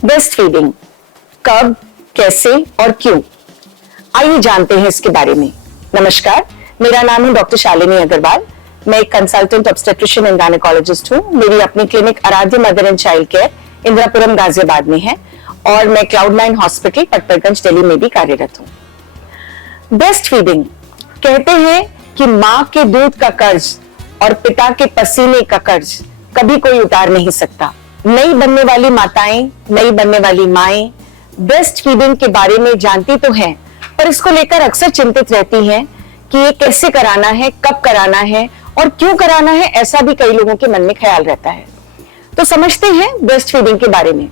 Breast feeding कब, कैसे और क्यों, आइए जानते हैं इसके बारे में। नमस्कार, मेरा नाम है डॉक्टर शालिनी अग्रवाल। मैं एक कंसल्टेंट ऑब्स्टेट्रिशियन एंड गायनेकोलॉजिस्ट हूँ। मेरी अपनी क्लिनिक आराध्य mother and child care Indirapuram Ghaziabad में है और मैं क्लाउड9 हॉस्पिटल पटपरगंज दिल्ली में भी कार्यरत हूँ। ब्रेस्ट फीडिंग कहते हैं कि माँ के दूध का कर्ज और पिता के पसीने का कर्ज कभी कोई उतार नहीं सकता। नई बनने वाली माताएं, नई बनने वाली माएं ब्रेस्ट फीडिंग के बारे में जानती तो हैं, पर इसको लेकर अक्सर चिंतित रहती हैं कि ये कैसे कराना है, कब कराना है और क्यों कराना है। ऐसा भी कई लोगों के मन में ख्याल रहता है। तो समझते हैं ब्रेस्ट फीडिंग के बारे में।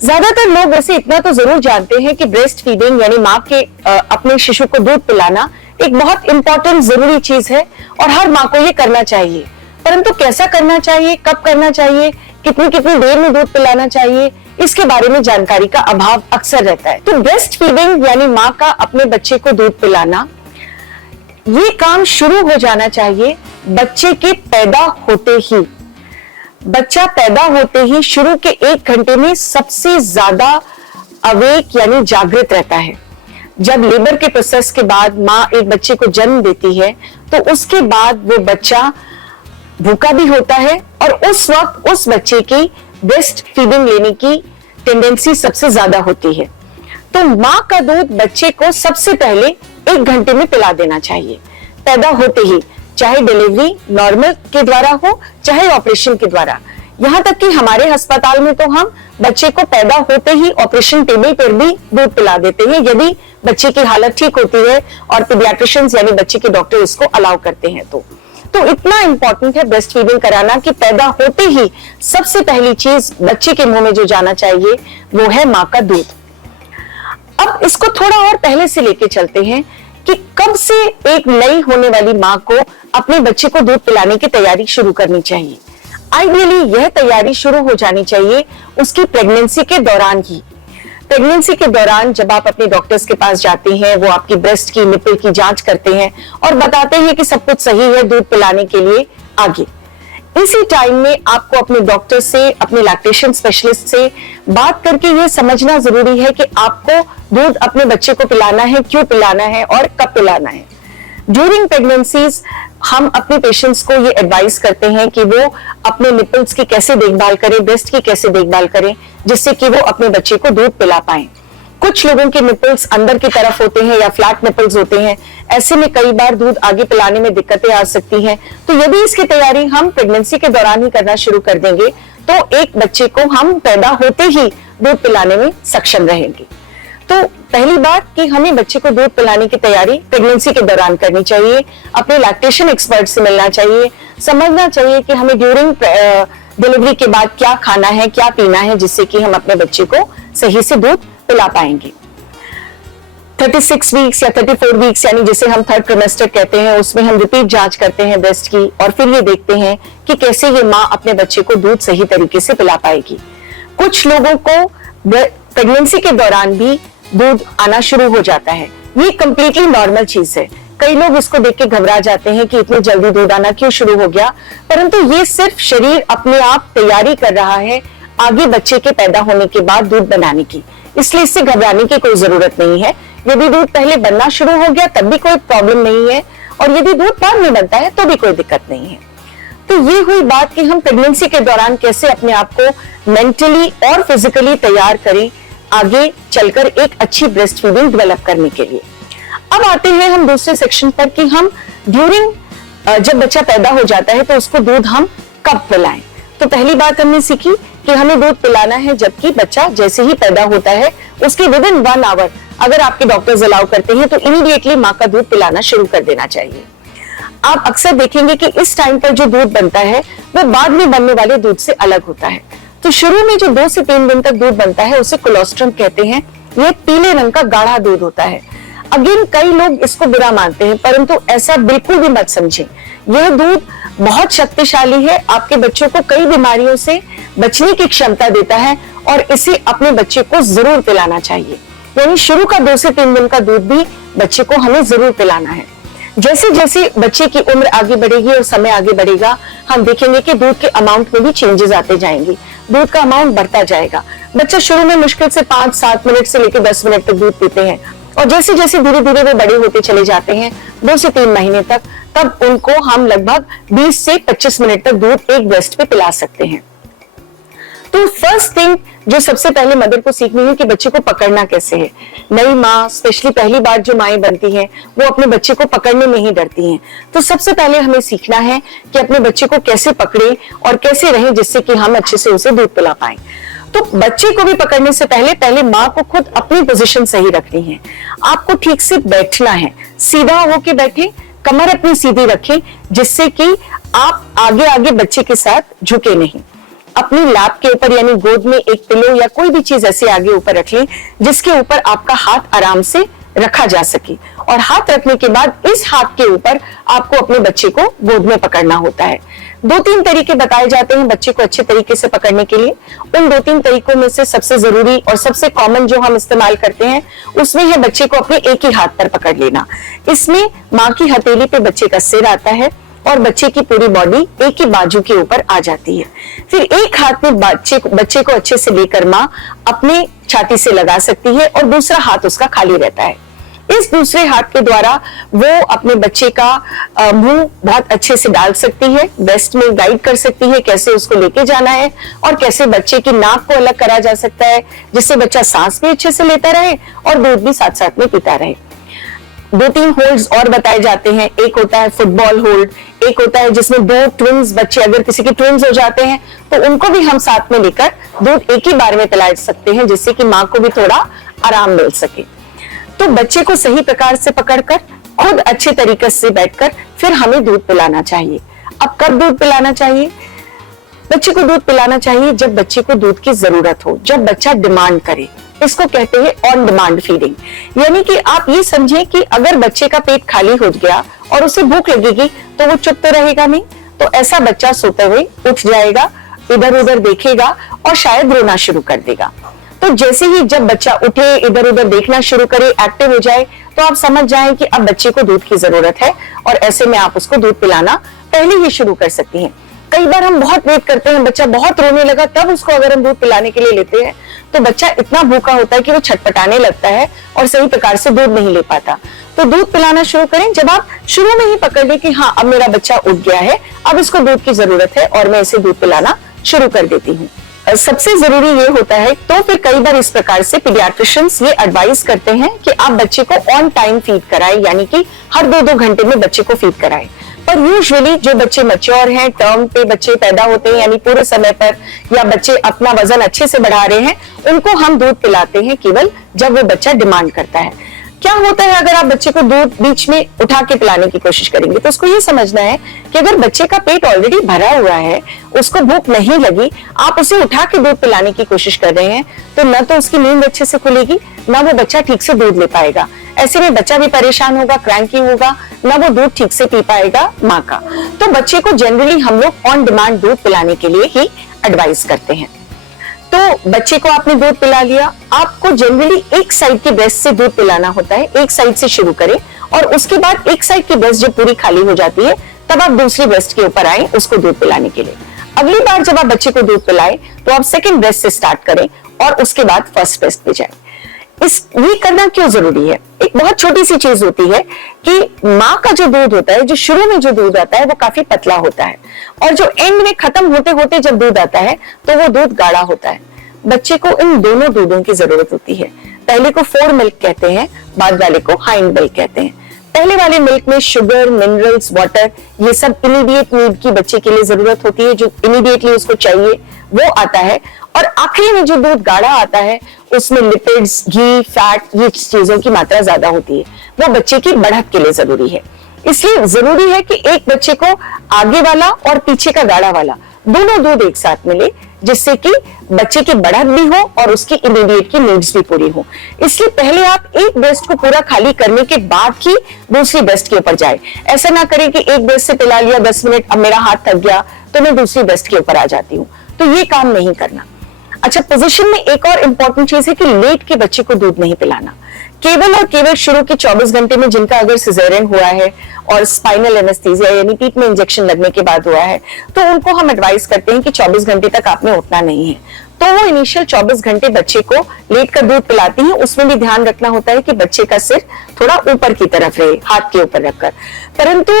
ज्यादातर लोग वैसे इतना तो जरूर जानते हैं कि ब्रेस्ट फीडिंग यानी माँ के अपने शिशु को दूध पिलाना एक बहुत इंपॉर्टेंट जरूरी चीज है और हर माँ को ये करना चाहिए। परंतु कैसा करना चाहिए, कब करना चाहिए, कितनी कितनी देर में दूध पिलाना चाहिए, इसके बारे में जानकारी का अभाव अक्सर रहता है। तो ब्रेस्ट फीडिंग यानी माँ का अपने बच्चे को दूध पिलाना, ये काम शुरू हो जाना चाहिए बच्चे के पैदा होते ही। बच्चा पैदा होते ही शुरू के 1 घंटे में सबसे ज्यादा अवेक यानी जागृत रहता है। जब लेबर के प्रोसेस के बाद माँ एक बच्चे को जन्म देती है तो उसके बाद वो बच्चा भूखा भी होता है और उस वक्त उस बच्चे की ब्रेस्ट फीडिंग लेने की टेंडेंसी सबसे ज्यादा होती है। तो माँ का दूध बच्चे को सबसे पहले 1 घंटे में पिला देना चाहिए, पैदा होते ही, चाहे डिलीवरी नॉर्मल के द्वारा हो चाहे ऑपरेशन के द्वारा। यहाँ तक कि हमारे अस्पताल में तो हम बच्चे को पैदा होते ही ऑपरेशन टेबल पर भी दूध पिला देते हैं, यदि बच्चे की हालत ठीक होती है और पीडियाट्रिशियंस यानी बच्चे के डॉक्टर इसको अलाउ करते हैं। तो इतना इंपॉर्टेंट है ब्रेस्ट फीडिंग कराना कि पैदा होते ही सबसे पहली चीज बच्चे के मुंह में जो जाना चाहिए वो है माँ का दूध। अब इसको थोड़ा और पहले से लेके चलते हैं कि कब से एक नई होने वाली माँ को अपने बच्चे को दूध पिलाने की तैयारी शुरू करनी चाहिए। आइडियली यह तैयारी शुरू हो जानी चाहिए उसकी प्रेगनेंसी के दौरान ही। प्रेगनेंसी के दौरान जब आप अपने डॉक्टर्स के पास जाते हैं, वो आपकी ब्रेस्ट की निपल की जांच करते हैं और बताते हैं कि सब कुछ सही है दूध पिलाने के लिए आगे। इसी टाइम में आपको अपने डॉक्टर से, अपने लैक्टेशन स्पेशलिस्ट से बात करके ये समझना जरूरी है कि आपको दूध अपने बच्चे को पिलाना है, क्यों पिलाना है और कब पिलाना है। ड्यूरिंग प्रेगनेंसीज हम अपने पेशेंट्स को ये एडवाइस करते हैं कि वो अपने निपल्स की कैसे देखभाल करें, ब्रेस्ट की कैसे देखभाल करें, जिससे कि वो अपने बच्चे को दूध पिला पाएं। कुछ लोगों के निपल्स अंदर की तरफ होते हैं या फ्लैट निपल्स होते हैं, ऐसे में कई बार दूध आगे पिलाने में दिक्कतें आ सकती हैं। तो यदि इसकी तैयारी हम प्रेगनेंसी के दौरान ही करना शुरू कर देंगे तो एक बच्चे को हम पैदा होते ही दूध पिलाने में सक्षम रहेंगे। तो पहली बात कि हमें बच्चे को दूध पिलाने की तैयारी प्रेगनेंसी के दौरान करनी चाहिए, अपने लैक्टेशन एक्सपर्ट से मिलना चाहिए, समझना चाहिए कि हमें ड्यूरिंग डिलीवरी के बाद क्या खाना है, क्या पीना है, जिससे कि हम अपने बच्चे को सही से दूध पिला पाएंगे। 36 वीक्स या 34 वीक्स यानी जिसे हम 3rd ट्रिमेस्टर कहते हैं, उसमें हम रिपीट जांच करते हैं ब्रेस्ट की और फिर ये देखते हैं कि कैसे ये माँ अपने बच्चे को दूध सही तरीके से पिला पाएगी। कुछ लोगों को प्रेगनेंसी के दौरान भी दूध आना शुरू हो जाता है, ये कंप्लीटली नॉर्मल चीज है। कई लोग इसको देख के घबरा जाते हैं कि इतनी जल्दी दूध आना क्यों शुरू हो गया, परंतु ये सिर्फ शरीर अपने आप तैयारी कर रहा है आगे बच्चे के पैदा होने के बाद दूध बनाने की, इसलिए इससे घबराने की कोई जरूरत नहीं है। यदि दूध पहले बनना शुरू हो गया तब भी कोई प्रॉब्लम नहीं है और यदि दूध बाद में बनता है तो भी कोई दिक्कत नहीं है। तो ये हुई बात कि हम प्रेगनेंसी के दौरान कैसे अपने आप को मेंटली और फिजिकली तैयार करें आगे चलकर एक अच्छी ब्रेस्ट फीडिंग डेवलप करने के लिए। अब आते हैं हम दूसरे सेक्शन पर कि हम ड्यूरिंग जब बच्चा पैदा हो जाता है तो उसको दूध हम कब पिलाएं। तो पहली बात हमने सीखी कि हमें दूध पिलाना है जबकि बच्चा जैसे ही पैदा होता है उसके विदिन 1 आवर अगर आपके डॉक्टर्स अलाउ करते हैं तो इमीडिएटली माँ का दूध पिलाना शुरू कर देना चाहिए। आप अक्सर देखेंगे कि इस टाइम पर जो दूध बनता है वो बाद में बनने वाले दूध से अलग होता है। तो शुरू में जो 2 से 3 दिन तक दूध बनता है उसे कोलोस्ट्रम कहते हैं। ये पीले रंग का गाढ़ा दूध होता है। अगेन कई लोग इसको बुरा मानते हैं, परंतु ऐसा बिल्कुल भी मत समझें। यह दूध बहुत शक्तिशाली है, आपके बच्चों को कई बीमारियों से बचने की क्षमता देता है और इसे अपने बच्चे को जरूर पिलाना चाहिए। यानी शुरू का 2 से 3 दिन का दूध भी बच्चे को हमें जरूर पिलाना है। जैसे जैसे बच्चे की उम्र आगे बढ़ेगी और समय आगे बढ़ेगा, हम देखेंगे कि दूध के अमाउंट में भी चेंजेस आते जाएंगे, दूध का अमाउंट बढ़ता जाएगा। बच्चा शुरू में मुश्किल से 5-7 मिनट से लेकर 10 मिनट तक दूध पीते हैं, और जैसे जैसे धीरे धीरे वे बड़े होते चले जाते हैं 2 से 3 महीने तक, तब उनको हम लगभग 20 से 25 मिनट तक दूध एक ब्रेस्ट पे पिला सकते हैं। तो फर्स्ट थिंग जो सबसे पहले मदर को सीखनी है कि बच्चे को पकड़ना कैसे है। नई माँ, स्पेशली पहली बार जो माएं बनती हैं, वो अपने बच्चे को पकड़ने में ही डरती हैं। तो सबसे पहले हमें सीखना है कि अपने बच्चे को कैसे पकड़े और कैसे रहें जिससे कि हम अच्छे से उसे दूध पिला पाएं। तो बच्चे को भी पकड़ने से पहले माँ को खुद अपनी पोजीशन सही रखनी है। आपको ठीक से बैठना है, सीधा होके बैठे, कमर अपनी सीधी रखें, जिससे कि आप आगे आगे बच्चे के साथ झुके नहीं। अपनी लैप के ऊपर यानी गोद में एक पिलो या कोई भी चीज ऐसे आगे ऊपर रख लें जिसके ऊपर आपका हाथ आराम से रखा जा सके, और हाथ रखने के बाद इस हाथ के ऊपर आपको अपने बच्चे को गोद में पकड़ना होता है। 2-3 तरीके बताए जाते हैं बच्चे को अच्छे तरीके से पकड़ने के लिए। उन 2-3 तरीकों में से सबसे जरूरी और सबसे कॉमन जो हम इस्तेमाल करते हैं उसमें है बच्चे को अपने एक ही हाथ पर पकड़ लेना। इसमें माँ की हथेली पे बच्चे का सिर आता है और बच्चे की पूरी बॉडी एक ही बाजू के ऊपर आ जाती है। फिर एक हाथ में बच्चे को अच्छे से लेकर माँ अपने छाती से लगा सकती है और दूसरा हाथ उसका खाली रहता है। इस दूसरे हाथ के द्वारा वो अपने बच्चे का मुंह बहुत अच्छे से डाल सकती है, ब्रेस्ट में गाइड कर सकती है कैसे उसको लेके जाना है और कैसे बच्चे की नाक को अलग करा जा सकता है जिससे बच्चा सांस भी अच्छे से लेता रहे और दूध भी साथ साथ में पीता रहे। 2-3 होल्ड्स और बताए जाते हैं। एक होता है फुटबॉल होल्ड, एक होता है जिसमें 2 ट्विंस बच्चे, अगर किसी के ट्विंस हो जाते हैं तो उनको भी हम साथ में लेकर दूध एक ही बार में पिला सकते हैं जिससे कि माँ को भी थोड़ा आराम मिल सके। तो बच्चे को सही प्रकार से पकड़कर खुद अच्छे तरीके से बैठकर फिर हमें दूध पिलाना चाहिए। अब कब दूध पिलाना चाहिए? बच्चे को दूध पिलाना चाहिए जब बच्चे को दूध की जरूरत हो, जब बच्चा डिमांड करे। इसको कहते हैं ऑन डिमांड फीडिंग। यानी कि आप ये समझें कि अगर बच्चे का पेट खाली हो गया और उसे भूख लगेगी तो वो चुप तो रहेगा नहीं, तो ऐसा बच्चा सोते हुए उठ जाएगा, इधर उधर देखेगा और शायद रोना शुरू कर देगा। तो जैसे ही जब बच्चा उठे, इधर उधर देखना शुरू करे, एक्टिव हो जाए, तो आप समझ जाएं कि अब बच्चे को दूध की जरूरत है और ऐसे में आप उसको दूध पिलाना पहले ही शुरू कर सकती हैं। कई बार हम बहुत वेट करते हैं, बच्चा बहुत रोने लगा, तब उसको अगर हम दूध पिलाने के लिए लेते हैं तो बच्चा इतना भूखा होता है कि वो छटपटाने लगता है और सही प्रकार से दूध नहीं ले पाता। तो दूध पिलाना शुरू करें जब आप शुरू में ही पकड़ लें कि हाँ अब मेरा बच्चा उठ गया है, अब इसको दूध की जरूरत है और मैं इसे दूध पिलाना शुरू कर देती हूँ। सबसे जरूरी ये होता है, तो फिर कई बार इस प्रकार से पीडियाट्रिशियंस ये एडवाइस करते हैं कि आप बच्चे को ऑन टाइम फीड कराएं, यानी कि हर 2-2 घंटे में बच्चे को फीड कराएं। पर यूजुअली जो बच्चे मैच्योर हैं, टर्म पे बच्चे पैदा होते हैं यानी पूरे समय पर, या बच्चे अपना वजन अच्छे से बढ़ा रहे हैं, उनको हम दूध पिलाते हैं केवल जब वो बच्चा डिमांड करता है। क्या होता है अगर आप बच्चे को दूध बीच में उठा के पिलाने की कोशिश करेंगे तो उसको ये समझना है कि अगर बच्चे का पेट ऑलरेडी भरा हुआ है, उसको भूख नहीं लगी, आप उसे उठा के दूध पिलाने की कोशिश कर रहे हैं, तो न तो उसकी नींद अच्छे से खुलेगी, न वो बच्चा ठीक से दूध ले पाएगा। ऐसे में बच्चा भी परेशान होगा, क्रैंकी होगा, न वो दूध ठीक से पी पाएगा माँ का। तो बच्चे को जनरली हम लोग ऑन डिमांड दूध पिलाने के लिए ही एडवाइस करते हैं। तो बच्चे को आपने दूध पिला लिया, आपको जनरली एक साइड की ब्रेस्ट से दूध पिलाना होता है। एक साइड से शुरू करें और उसके बाद एक साइड की ब्रेस्ट जब पूरी खाली हो जाती है तब आप दूसरी ब्रेस्ट के ऊपर आए उसको दूध पिलाने के लिए। अगली बार जब आप बच्चे को दूध पिलाएं तो आप सेकंड ब्रेस्ट से स्टार्ट करें और उसके बाद फर्स्ट ब्रेस्ट पे जाएं। ये करना क्यों जरूरी है? एक बहुत छोटी सी चीज होती है कि माँ का जो दूध होता है, जो शुरू में जो दूध आता है वो काफी पतला होता है और जो एंड में खत्म होते होते जब दूध आता है तो वो दूध गाढ़ा होता है। बच्चे को इन दोनों दूधों की जरूरत होती है। पहले को फोर मिल्क कहते हैं, बाद वाले को हाइंड मिल्क कहते हैं। पहले वाले मिल्क में शुगर, मिनरल्स, वाटर, ये सब इमीडिएट नीड की बच्चे के लिए जरूरत होती है, जो इमीडिएटली उसको चाहिए वो आता है। और आखिरी में जो दूध गाढ़ा आता है उसमें लिपिड्स, घी, फैट, ये चीजों की मात्रा ज्यादा होती है, वो बच्चे की बढ़त के लिए जरूरी है। इसलिए जरूरी है कि एक बच्चे को आगे वाला और पीछे का गाढ़ा वाला दोनों दूध एक साथ मिले, जिससे कि बच्चे की बढ़त भी हो और उसकी इमीडिएट की नीड्स भी पूरी हो। इसलिए पहले आप एक ब्रेस्ट को पूरा खाली करने के बाद ही दूसरी ब्रेस्ट के ऊपर जाए। ऐसा ना करें कि एक ब्रेस्ट से पिला लिया 10 मिनट, अब मेरा हाथ थक गया तो मैं दूसरी ब्रेस्ट के ऊपर आ जाती हूँ, तो ये काम नहीं करना। अच्छा, पोजीशन में एक और इंपॉर्टेंट चीज है कि लेट के बच्चे को दूध नहीं पिलाना। केवल और केवल शुरू के 24 घंटे में जिनका अगर सिजेरियन हुआ है और स्पाइनल एनेस्थीसिया यानी पीठ में इंजेक्शन लगने के बाद हुआ है, तो उनको हम एडवाइस करते हैं कि 24 घंटे तक आपने उठना नहीं है। तो वो इनिशियल 24 घंटे बच्चे को लेट कर दूध पिलाती हैं। उसमें भी ध्यान रखना होता है कि बच्चे का सिर थोड़ा ऊपर की तरफ रहे, हाथ के ऊपर रखकर। परंतु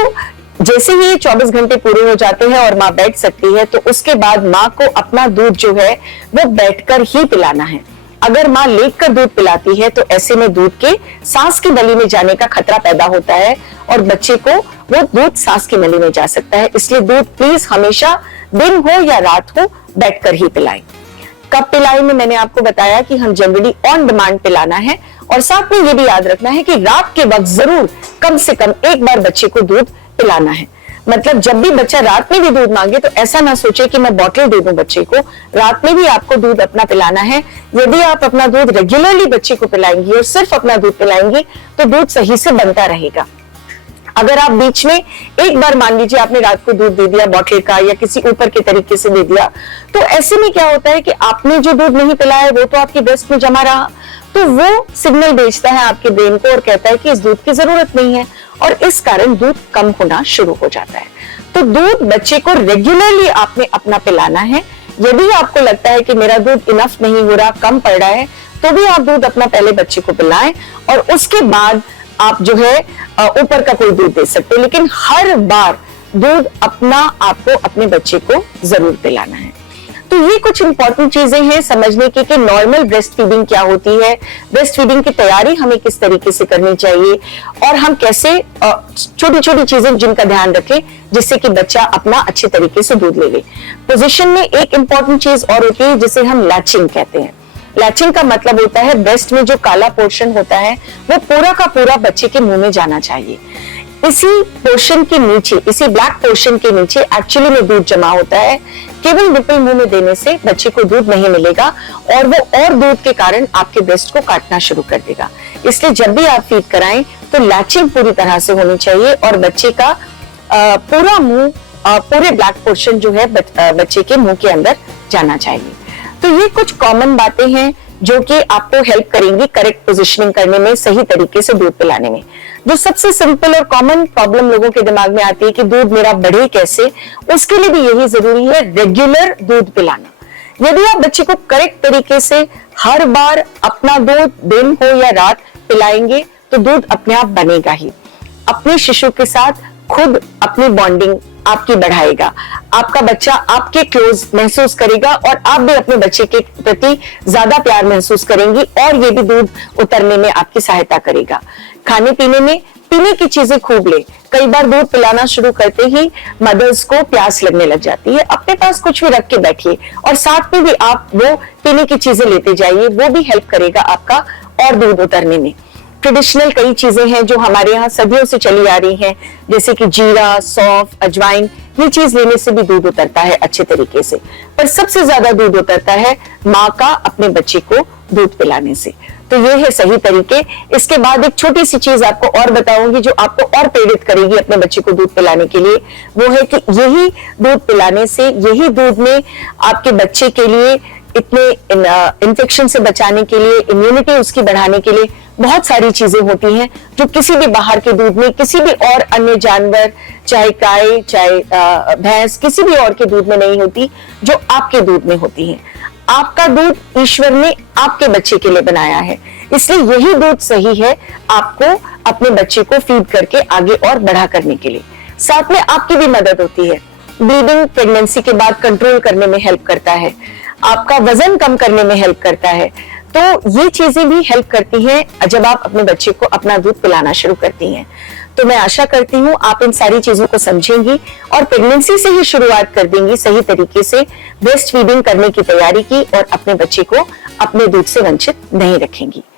जैसे ही 24 घंटे पूरे हो जाते हैं और माँ बैठ सकती है, तो उसके बाद माँ को अपना दूध जो है वो बैठकर ही पिलाना है। अगर माँ लेटकर दूध पिलाती है तो ऐसे में दूध के सांस की नली में जाने का खतरा पैदा होता है और बच्चे को वो दूध सांस की नली में जा सकता है। इसलिए दूध प्लीज हमेशा दिन हो या रात हो बैठकर ही पिलाएं। कब पिलाएं में मैंने आपको बताया कि हम जनरली ऑन डिमांड पिलाना है, और साथ में ये भी याद रखना है कि रात के वक्त जरूर कम से कम एक बार बच्चे को दूध पिलाना है। मतलब जब भी बच्चा रात में भी दूध मांगे तो ऐसा ना सोचे कि मैं बॉटल दे दूं बच्चे को, रात में भी आपको दूध अपना पिलाना है। यदि आप अपना दूध रेगुलरली बच्चे को पिलाएंगी और सिर्फ अपना दूध पिलाएंगी तो दूध सही से बनता रहेगा। अगर आप बीच में एक बार मान लीजिए आपने रात को दूध दे दिया बॉटल का या किसी ऊपर के तरीके से दे दिया, तो ऐसे में क्या होता है कि आपने जो दूध नहीं पिलाया वो तो आपके ब्रेस्ट में जमा रहा, तो वो सिग्नल भेजता है आपके ब्रेन को और कहता है कि इस दूध की जरूरत नहीं है, और इस कारण दूध कम होना शुरू हो जाता है। तो दूध बच्चे को रेगुलरली आपने अपना पिलाना है। यदि आपको लगता है कि मेरा दूध इनफ नहीं हो रहा, कम पड़ रहा है, तो भी आप दूध अपना पहले बच्चे को पिलाएं और उसके बाद आप जो है ऊपर का कोई दूध दे सकते हैं, लेकिन हर बार दूध अपना आपको अपने बच्चे को जरूर पिलाना है। तो ये कुछ इंपॉर्टेंट चीजें हैं समझने की कि नॉर्मल ब्रेस्ट फीडिंग क्या होती है, ब्रेस्ट फीडिंग की तैयारी हमें किस तरीके से करनी चाहिए, और हम कैसे छोटी छोटी चीजें जिनका ध्यान रखें जिससे कि बच्चा अपना अच्छे तरीके से दूध ले ले। पोजीशन में एक इंपॉर्टेंट चीज और होती है जिसे हम लैचिंग कहते हैं। लैचिंग का मतलब होता है ब्रेस्ट में जो काला पोर्शन होता है वो पूरा का पूरा बच्चे के मुंह में जाना चाहिए। इसी पोर्शन के नीचे, इसी ब्लैक पोर्शन के नीचे एक्चुअली में दूध जमा होता है। केवल निपल मुंह में देने से बच्चे को दूध नहीं मिलेगा और वो और दूध के कारण आपके ब्रेस्ट को काटना शुरू कर देगा। इसलिए जब भी आप फीड कराएं तो लैचिंग पूरी तरह से होनी चाहिए और बच्चे का पूरा मुंह, पूरे ब्लैक पोर्शन जो है बच्चे के मुंह के अंदर जाना चाहिए। तो ये कुछ कॉमन बातें हैं जो कि आपको हेल्प करेंगी करेक्ट पोजीशनिंग करने में, सही तरीके से दूध पिलाने में। जो सबसे सिंपल और कॉमन प्रॉब्लम लोगों के दिमाग में आती है कि दूध मेरा बढ़े कैसे, उसके लिए भी यही जरूरी है रेगुलर दूध पिलाना। यदि आप बच्चे को करेक्ट तरीके से हर बार अपना दूध दिन हो या रात पिलाएंगे तो दूध अपने आप बनेगा ही। अपने शिशु के साथ खुद अपनी बॉन्डिंग आपकी बढ़ाएगा, आपका बच्चा आपके क्लोज महसूस करेगा और आप भी अपने बच्चे के प्रति ज्यादा प्यार महसूस करेंगी और ये भी दूध उतरने में आपकी सहायता करेगा। खाने पीने में पीने की चीजें खूब ले। कई बार दूध पिलाना शुरू करते ही मदर्स को प्यास लगने लग जाती है, अपने पास कुछ भी रख के बैठिए और साथ में भी आप वो पीने की चीजें लेते जाइए, वो भी हेल्प करेगा आपका और दूध उतरने में। ट्रेडिशनल कई चीजें हैं जो हमारे यहाँ सदियों से चली आ रही हैं, जैसे कि जीरा, सौंफ, अजवाइन, ये चीज लेने से भी दूध उतरता है अच्छे तरीके से। पर सबसे ज्यादा दूध उतरता है माँ का अपने बच्चे को दूध पिलाने से। तो ये है सही तरीके। इसके बाद एक छोटी सी चीज आपको और बताऊंगी जो आपको और प्रेरित करेगी अपने बच्चे को दूध पिलाने के लिए, वो है कि यही दूध पिलाने से, यही दूध में आपके बच्चे के लिए इतने इन्फेक्शन से बचाने के लिए, इम्यूनिटी उसकी बढ़ाने के लिए बहुत सारी चीजें होती हैं जो किसी भी बाहर के दूध में, किसी भी और अन्य जानवर, चाहे गाय, चाहे भैंस, किसी भी और के दूध में नहीं होती, जो आपके दूध में होती हैं। आपका दूध ईश्वर ने आपके बच्चे के लिए बनाया है, इसलिए यही दूध सही है आपको अपने बच्चे को फीड करके आगे और बढ़ा करने के लिए। साथ में आपकी भी मदद होती है। ब्लीडिंग प्रेगनेंसी के बाद कंट्रोल करने में हेल्प करता है, आपका वजन कम करने में हेल्प करता है। तो ये चीजें भी हेल्प करती हैं जब आप अपने बच्चे को अपना दूध पिलाना शुरू करती हैं। तो मैं आशा करती हूँ आप इन सारी चीजों को समझेंगी और प्रेगनेंसी से ही शुरुआत कर देंगी सही तरीके से ब्रेस्ट फीडिंग करने की तैयारी की और अपने बच्चे को अपने दूध से वंचित नहीं रखेंगी।